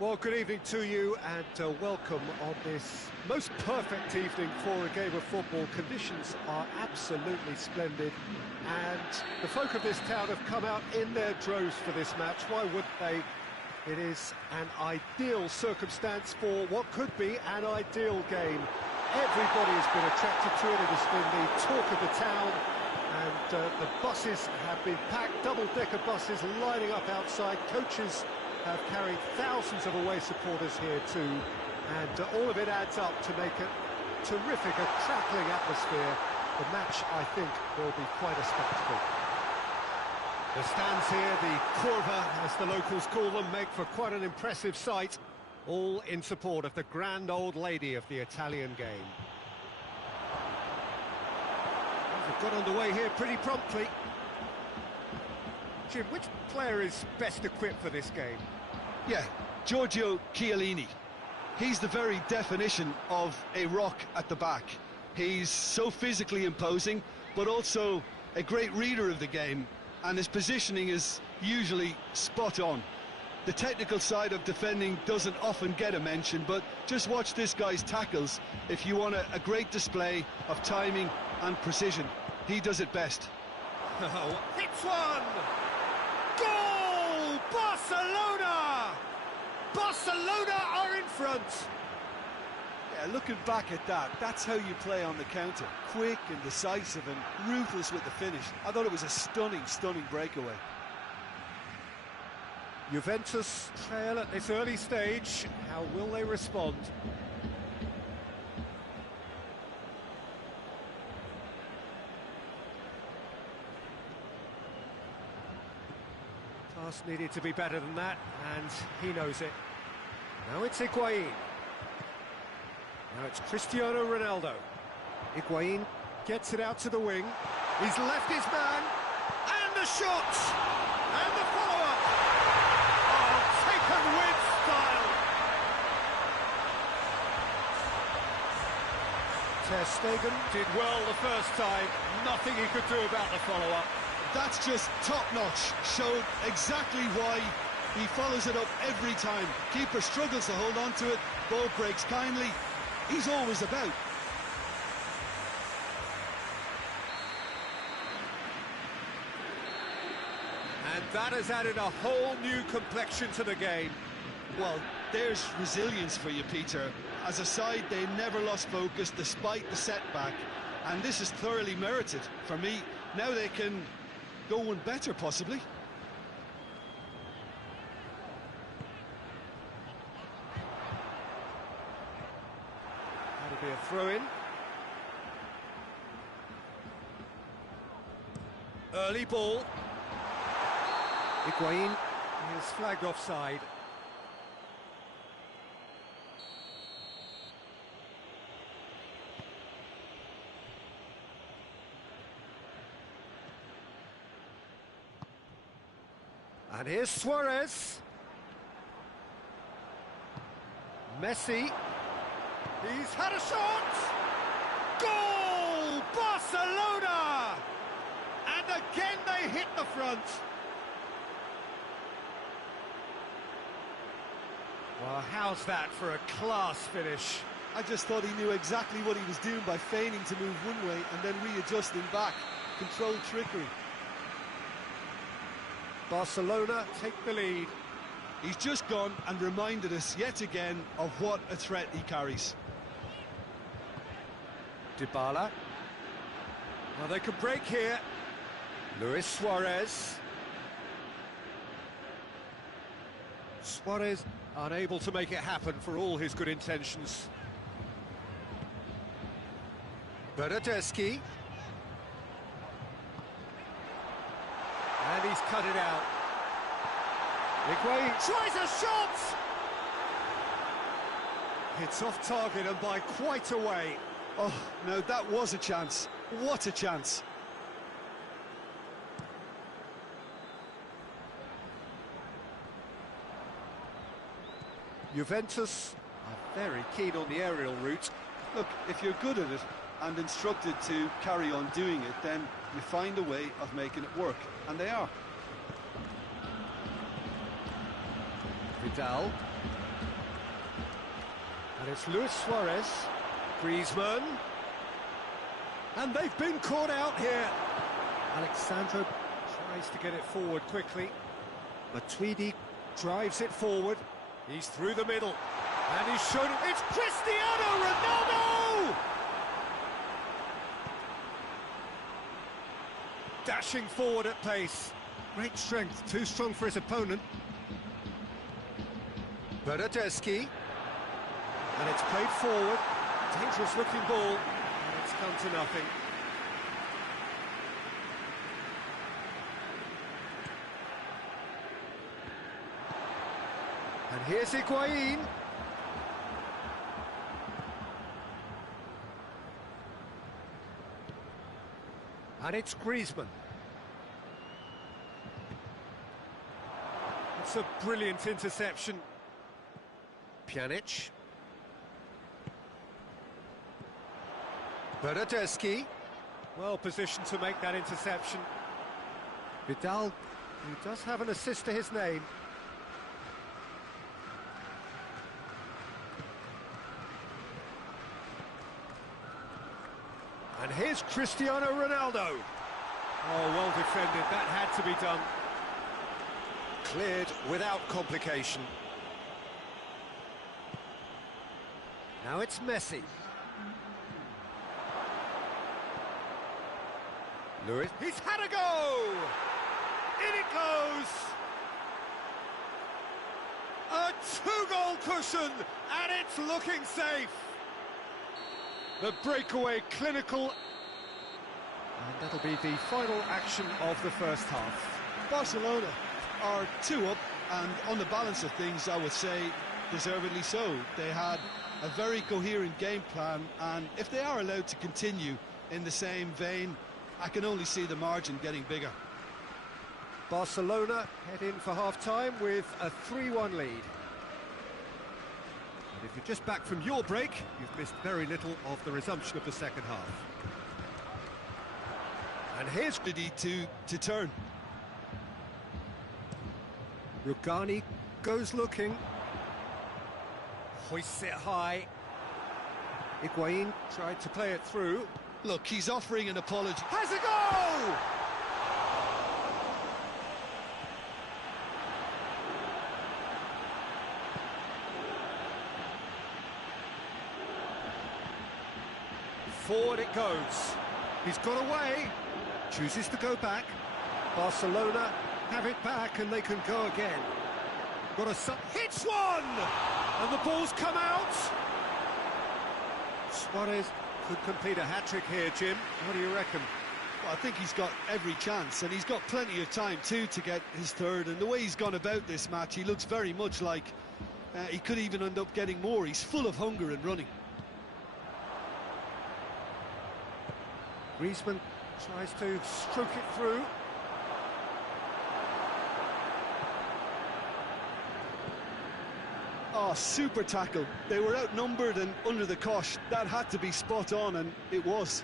Well, good evening to you and welcome on this most perfect evening for a game of football. Conditions are absolutely splendid and the folk of this town have come out in their droves for this match. Why wouldn't they? It is an ideal circumstance for what could be an ideal game. Everybody has been attracted to it. It has been the talk of the town and the buses have been packed, double-decker buses lining up outside. Coaches have carried thousands of away supporters here too, and all of it adds up to make a terrific, a crackling atmosphere. The match, I think, will be quite a spectacle. The stands here, the curva, as the locals call them, make for quite an impressive sight, all in support of the grand old lady of the Italian game. They've got underway here pretty promptly. Jim, which player is best equipped for this game? Yeah, Giorgio Chiellini. He's the very definition of a rock at the back. He's so physically imposing, but also a great reader of the game, and his positioning is usually spot on. The technical side of defending doesn't often get a mention, but just watch this guy's tackles if you want a great display of timing and precision. He does it best. Oh, hits one! Goal! Barcelona! Barcelona are in front! Yeah, looking back at that, that's how you play on the counter. Quick and decisive and ruthless with the finish. I thought it was a stunning, stunning breakaway. Juventus trail at this early stage. How will they respond? Pass needed to be better than that, and he knows it. Now it's Higuain. Now it's Cristiano Ronaldo. Higuain gets it out to the wing. He's left his man, and the shot! And the follow-up! Oh, taken with style! Ter Stegen did well the first time. Nothing he could do about the follow-up. That's just top-notch. Showed exactly why he follows it up every time. Keeper struggles to hold on to it. Ball breaks kindly. He's always about. And that has added a whole new complexion to the game. Well, there's resilience for you, Peter. As a side, they never lost focus despite the setback. And this is thoroughly merited. For me, now they can go one better, possibly. That'll be a throw-in. Early ball. Higuain is flagged offside. And here's Suarez. Messi. He's had a shot! Goal! Barcelona! And again they hit the front. Well, how's that for a class finish? I just thought he knew exactly what he was doing by feigning to move one way and then readjusting back. Controlled trickery. Barcelona take the lead. He's just gone and reminded us yet again of what a threat he carries. Dybala. Well, they could break here. Luis Suarez. Suarez unable to make it happen for all his good intentions. Bernardeschi. And he's cut it out. Higuain tries a shot! It's off target and by quite a way. Oh, no, that was a chance. What a chance. Juventus are very keen on the aerial route. Look, if you're good at it and instructed to carry on doing it, then you find a way of making it work, and they are. Vidal. And it's Luis Suarez. Griezmann. And they've been caught out here. Alexandro tries to get it forward quickly. Matuidi drives it forward. He's through the middle. And he's shown it. It's Cristiano Ronaldo! Dashing forward at pace. Great strength, too strong for his opponent. Bernardeschi. And it's played forward. Dangerous looking ball. And it's come to nothing. And here's Higuain. And it's Griezmann. It's a brilliant interception. Pjanic. Bernardeschi. Well positioned to make that interception. Vidal, who does have an assist to his name. And here's Cristiano Ronaldo. Oh, well defended, that had to be done. Cleared without complication. Now it's Messi. Lewis, he's had a go! In it goes! A two-goal cushion, and it's looking safe. The breakaway clinical. And that'll be the final action of the first half. Barcelona are 2 up, and on the balance of things, I would say deservedly so. They had a very coherent game plan, and if they are allowed to continue in the same vein, I can only see the margin getting bigger. Barcelona head in for half-time with a 3-1 lead. And if you're just back from your break, you've missed very little of the resumption of the second half. And here's Didi to turn. Rugani goes looking. Hoists it high. Higuain tried to play it through. Look, he's offering an apology. Has a goal! Forward it goes. He's got away. Chooses to go back. Barcelona have it back and they can go again. Got a hits one! And the ball's come out. Suarez could complete a hat-trick here, Jim. What do you reckon? Well, I think he's got every chance, and he's got plenty of time too to get his third. And the way he's gone about this match, he looks very much like he could even end up getting more. He's full of hunger and running. Griezmann tries to stroke it through. Oh, super tackle. They were outnumbered and under the cosh. That had to be spot on, and it was.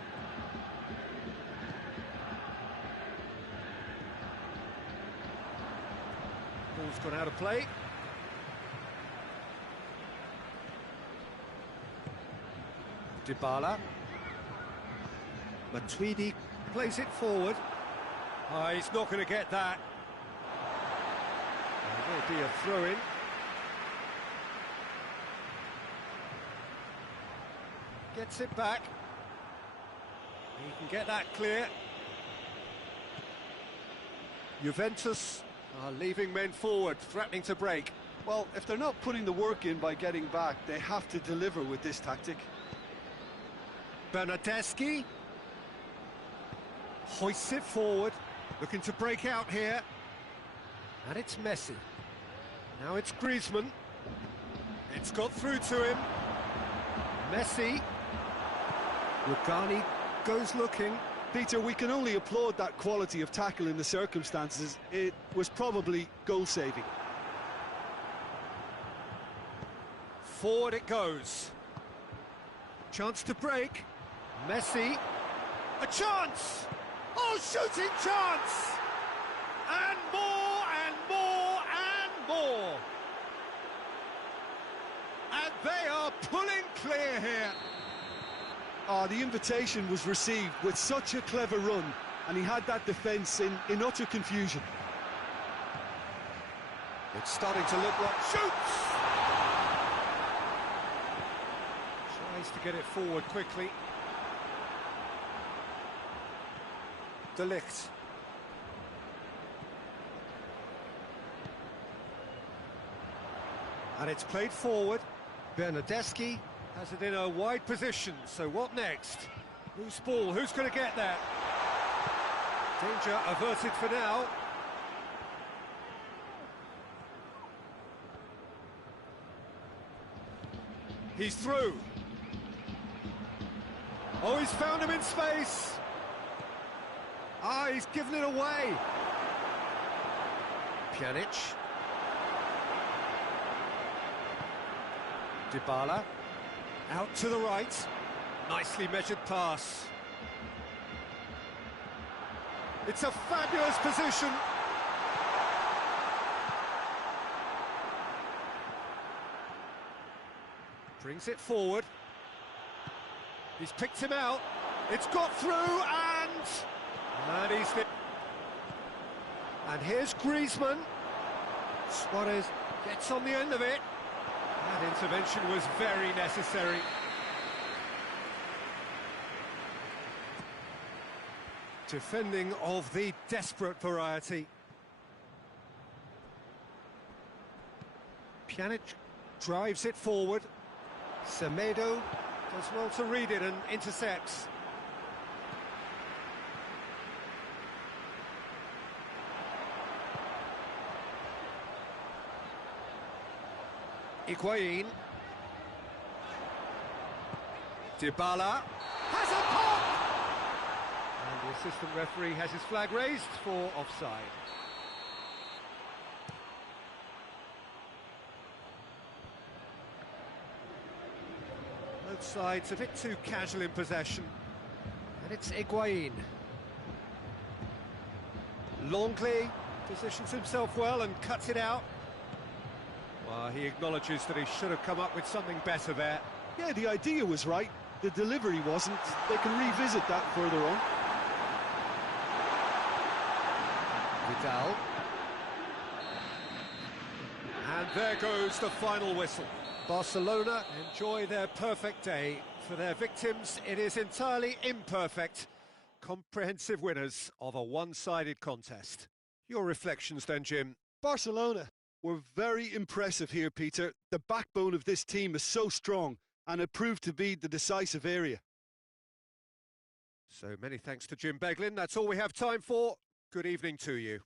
Ball's gone out of play. Dybala. Matuidi plays it forward. Oh, he's not going to get that. There will be a throw-in. Gets it back. He can get that clear. Juventus are leaving men forward, threatening to break. Well, if they're not putting the work in by getting back, they have to deliver with this tactic. Bernardeschi hoists it forward, looking to break out here. And it's Messi. Now it's Griezmann. It's got through to him. Messi. Rugani goes looking. Peter, we can only applaud that quality of tackle in the circumstances. It was probably goal-saving. Forward it goes. Chance to break. Messi. A chance! Oh, shooting chance! And more, and more, and more! And they are pulling clear here. Oh, the invitation was received with such a clever run, and he had that defence in utter confusion. It's starting to look like... Shoots! Tries to get it forward quickly. De Ligt. And it's played forward. Bernardeschi has it in a wide position, so what next? Loose ball, who's going to get there? Danger averted for now. He's through. Oh, he's found him in space. Ah, he's given it away. Pjanic. Dybala. Out to the right. Nicely measured pass. It's a fabulous position. Brings it forward. He's picked him out. It's got through and he's... And here's Griezmann. Suarez gets on the end of it. That intervention was very necessary. Defending of the desperate variety. Pjanic drives it forward. Semedo does well to read it and intercepts. Higuain. Dybala has a pop! And the assistant referee has his flag raised for offside. Both sides a bit too casual in possession. And it's Higuain. Longley positions himself well and cuts it out. Well, he acknowledges that he should have come up with something better there. Yeah, the idea was right, the delivery wasn't. They can revisit that further on. Vidal. And there goes the final whistle. Barcelona enjoy their perfect day. For their victims, it is entirely imperfect. Comprehensive winners of a one-sided contest. Your reflections then, Jim? Barcelona were very impressive here, Peter. The backbone of this team is so strong, and it proved to be the decisive area. So many thanks to Jim Beglin. That's all we have time for. Good evening to you.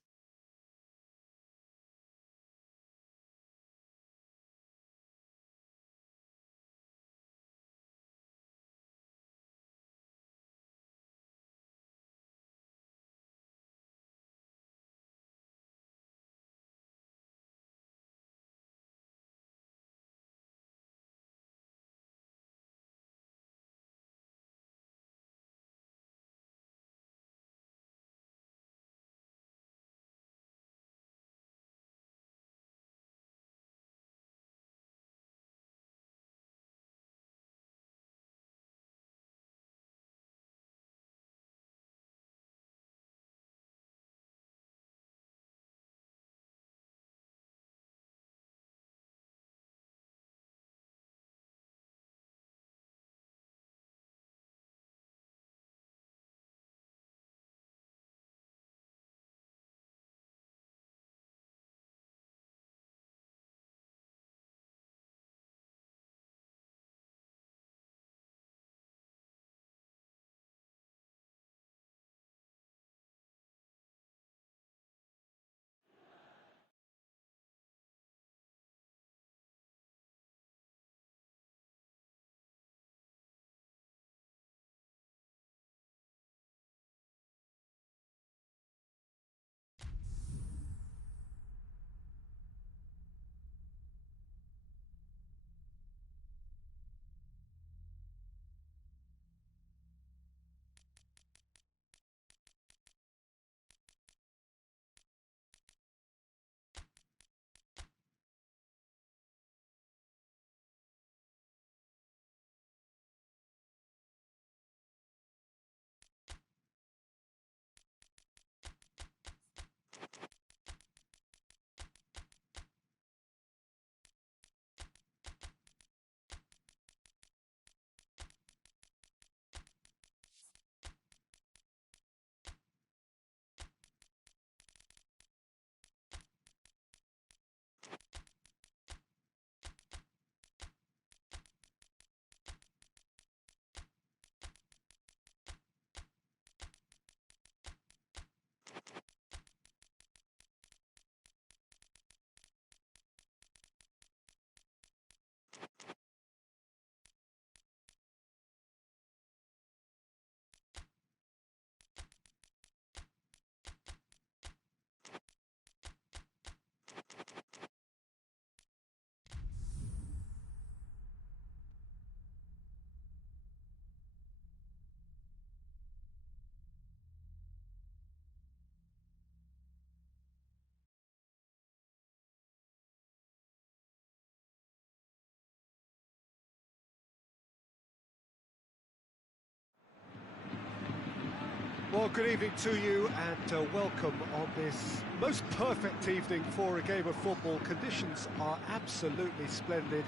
Well, good evening to you and welcome on this most perfect evening for a game of football. Conditions are absolutely splendid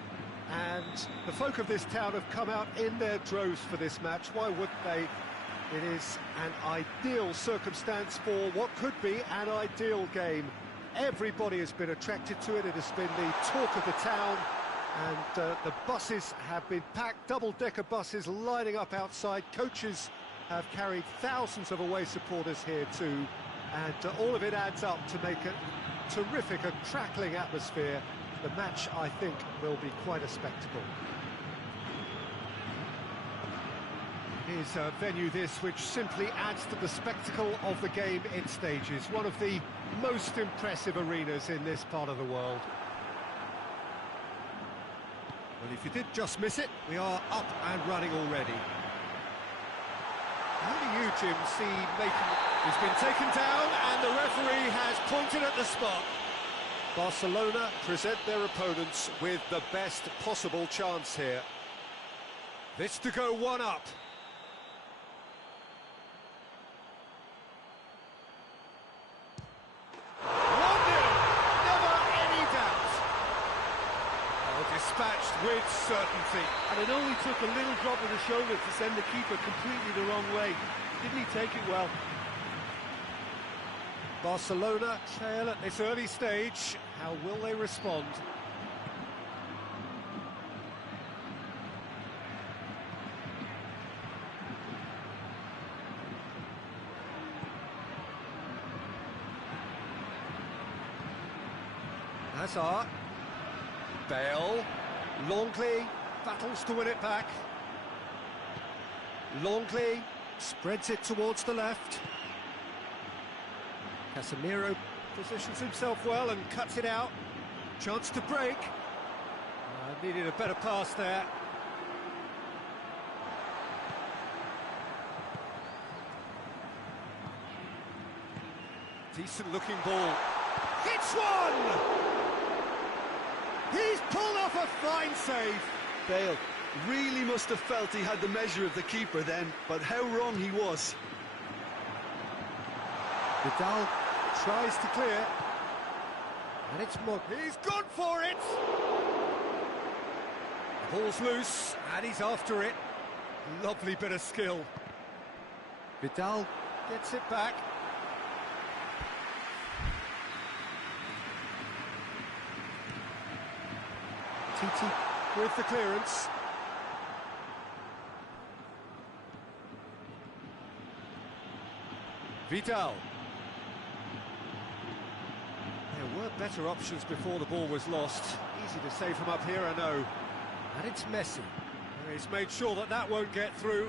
and the folk of this town have come out in their droves for this match. Why wouldn't they? It is an ideal circumstance for what could be an ideal game. Everybody has been attracted to it. It has been the talk of the town, and the buses have been packed, double-decker buses lining up outside. Coaches have carried thousands of away supporters here too, and all of it adds up to make a terrific, a crackling atmosphere. The match, I think, will be quite a spectacle. Here's a venue this which simply adds to the spectacle of the game it stages. One of the most impressive arenas in this part of the world. Well, if you did just miss it, we are up and running already. How do you, Jim, see making... He's been taken down and the referee has pointed at the spot. Barcelona present their opponents with the best possible chance here. This to go one up. 1-0, never any doubt. Oh, dispatched with certainty. And it only took a little drop of the shoulder to send the keeper completely the wrong way. Didn't he take it well? Barcelona trail at this early stage. How will they respond? Hazard, Bale, Longley battles to win it back. Longley spreads it towards the left. Casemiro positions himself well and cuts it out. Chance to break. Needed a better pass there. Decent looking ball. Hits one! He's pulled off a fine save. Bale really must have felt he had the measure of the keeper then, but how wrong he was. Vidal tries to clear, and it's Mug. He's gone for it! The ball's loose, and he's after it. Lovely bit of skill. Vidal gets it back. Titi with the clearance. Vidal. There were better options before the ball was lost. Easy to save from up here, I know. And it's Messi. He's made sure that that won't get through.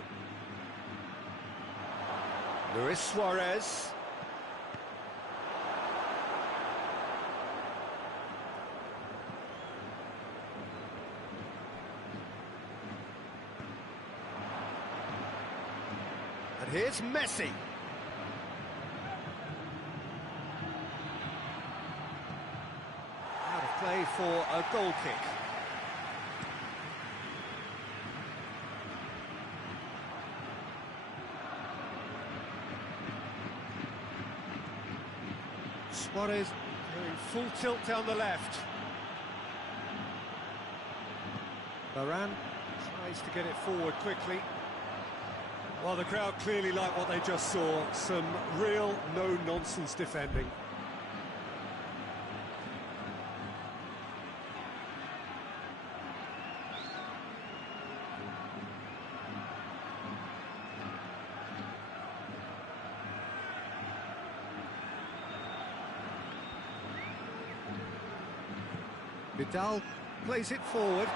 Luis Suarez. And here's Messi. Play for a goal kick. Suarez going full tilt down the left. Varane tries to get it forward quickly. Well, the crowd clearly like what they just saw. Some real no-nonsense defending. Vidal plays it forward.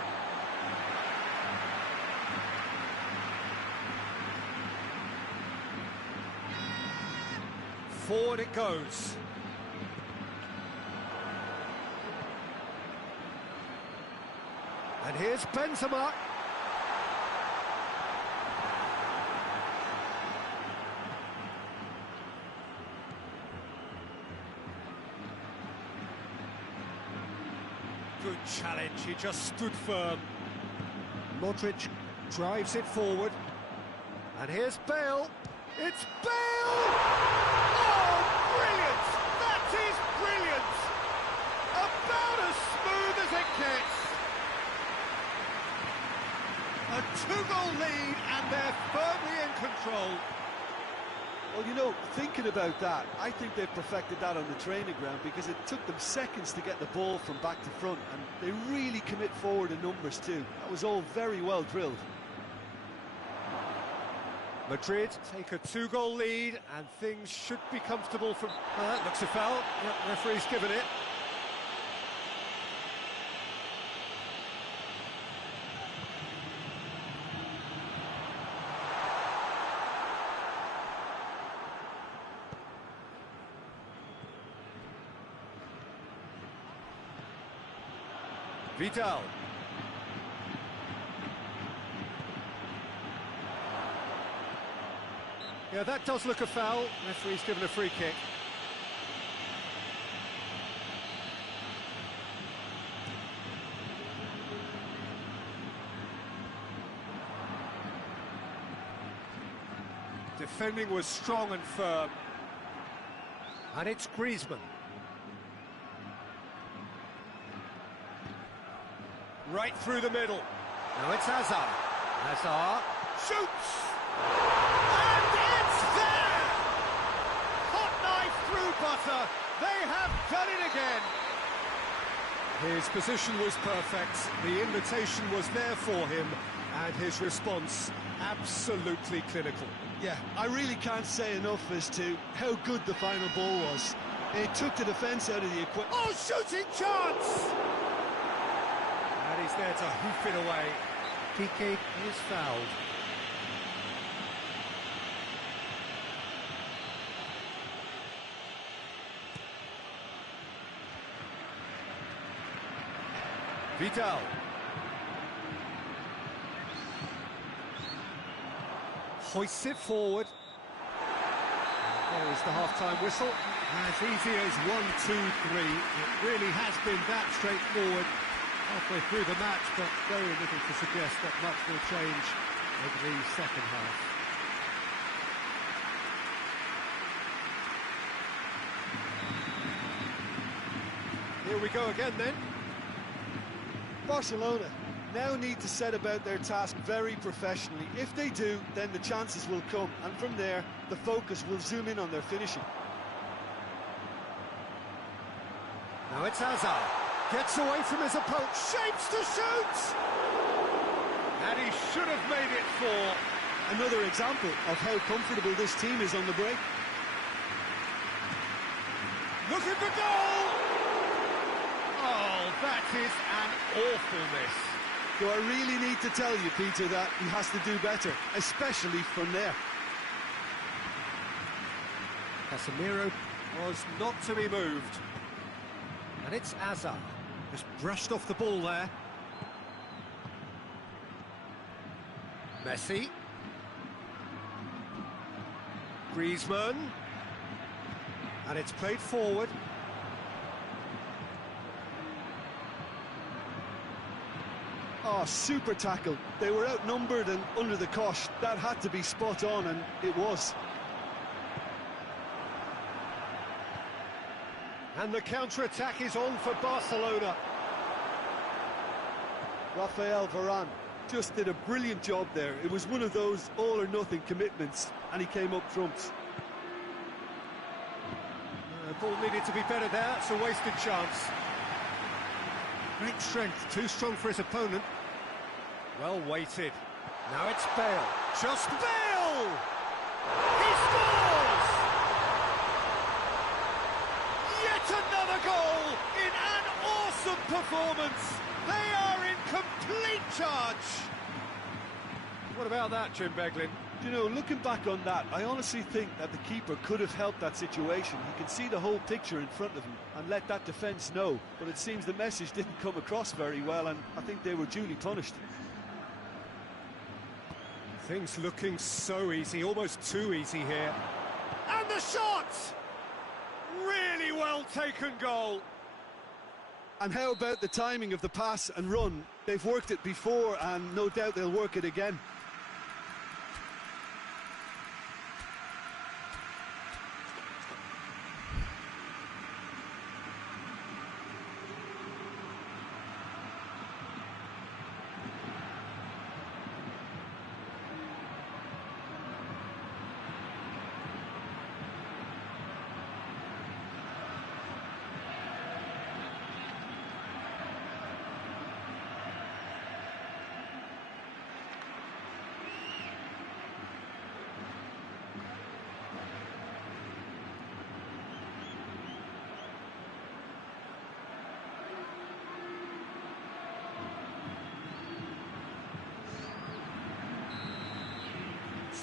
Forward it goes. And here's Benzema. Good challenge, he just stood firm. Modric drives it forward. And here's Bale. It's Bale! Oh, brilliant! That is brilliant! About as smooth as it gets. A two-goal lead, and they're firmly in control. Well, you know, thinking about that, I think they've perfected that on the training ground because it took them seconds to get the ball from back to front, and they really commit forward in numbers too. That was all very well drilled. Madrid take a two-goal lead, and things should be comfortable from... that looks a foul. Yep, referee's given it. Vidal. Yeah, that does look a foul. Referee's given a free kick. Defending was strong and firm. And it's Griezmann. Right through the middle. Now it's Hazard. Hazard shoots! And it's there! Hot knife through butter. They have done it again. His position was perfect. The invitation was there for him, and his response absolutely clinical. Yeah, I really can't say enough as to how good the final ball was. It took the defence out of the equation. Oh, shooting chance! And he's there to hoof it away. Piqué is fouled. Vidal. Hoists it forward. There is the half-time whistle. As easy as 1, 2, 3. It really has been that straightforward halfway through the match, but very little to suggest that much will change over the second half. Here we go again then. Barcelona now need to set about their task very professionally. If they do, then the chances will come, and from there, the focus will zoom in on their finishing. Now it's Hazard. Gets away from his opponent, shapes to shoot! And he should have made it 4. Another example of how comfortable this team is on the break. Looking for goal! Oh, that is an awful miss. Do I really need to tell you, Peter, that he has to do better, especially from there? Casemiro was not to be moved. And it's Hazard. Just brushed off the ball there. Messi. Griezmann. And it's played forward. Oh, super tackle. They were outnumbered and under the cosh. That had to be spot on, and it was. And the counter-attack is on for Barcelona. Rafael Varane just did a brilliant job there. It was one of those all-or-nothing commitments, and he came up trumps. The ball needed to be better there. It's a wasted chance. Great strength, too strong for his opponent. Well weighted. Now it's Bale. Just Bale! He scores! Yet another goal in an awesome performance. They are in complete charge. What about that, Jim Beglin? You know, looking back on that, I honestly think that the keeper could have helped that situation. He can see the whole picture in front of him and let that defence know. But it seems the message didn't come across very well, and I think they were duly punished. Things looking so easy, almost too easy here. And the shot! Really well taken goal. And how about the timing of the pass and run? They've worked it before, and no doubt they'll work it again.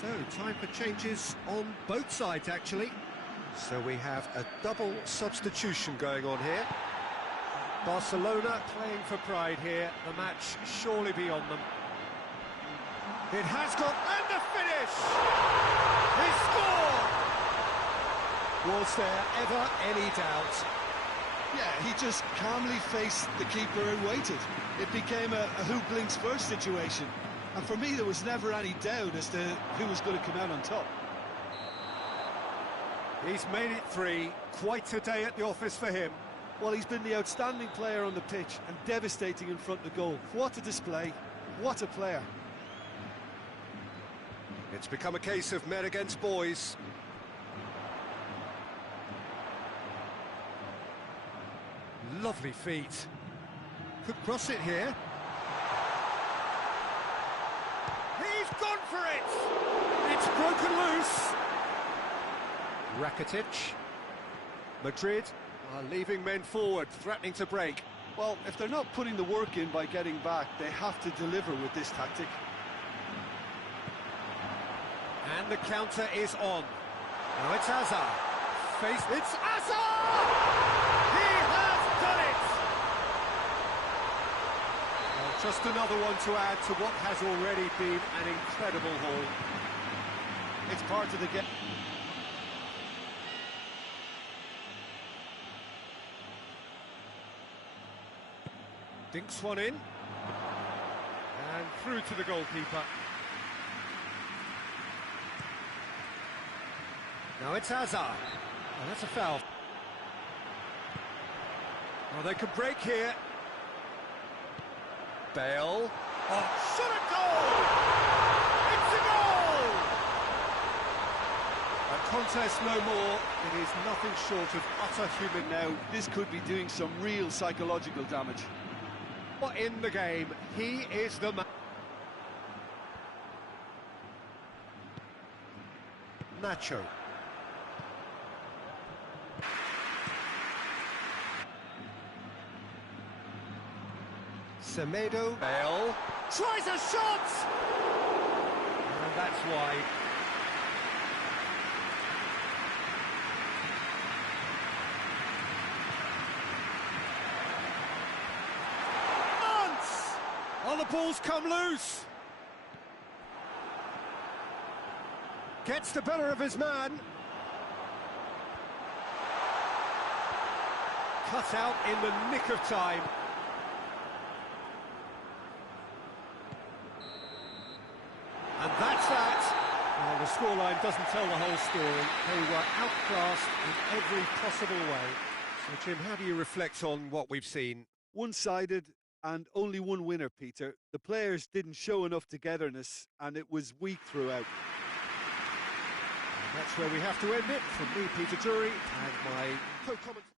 So, time for changes on both sides, actually. So we have a double substitution going on here. Barcelona playing for pride here. The match surely beyond them. It has got... and the finish! He scored! Was there ever any doubt? Yeah, he just calmly faced the keeper and waited. It became a who blinks first situation. And for me, there was never any doubt as to who was going to come out on top. He's made it 3. Quite a day at the office for him. Well, he's been the outstanding player on the pitch and devastating in front of the goal. What a display. What a player. It's become a case of men against boys. Lovely feet. Could cross it here. He's gone for it! It's broken loose. Rakitic. Madrid are leaving men forward, threatening to break. Well, if they're not putting the work in by getting back, they have to deliver with this tactic. And the counter is on. Now it's Hazard. It's Hazard! He has done it! Well, just another one to add to what has already been an incredible haul. It's part of the game. Dinks one in. And through to the goalkeeper. Now it's Hazard. Oh, that's a foul. Oh, they could break here. Bale. Oh, shot a goal! It's a goal! A contest no more. It is nothing short of utter human now. This could be doing some real psychological damage. But in the game, he is the man. Nacho. Semedo. Bale. Tries a shot! And that's wide. Oh, the ball's come loose. Gets the better of his man. Cut out in the nick of time. And that's that. Well, the scoreline doesn't tell the whole story. They were outclassed in every possible way. So, Jim, how do you reflect on what we've seen? One-sided and only one winner, Peter. The players didn't show enough togetherness and it was weak throughout. That's where we have to end it. From me, Peter Drury, and my co-commentator.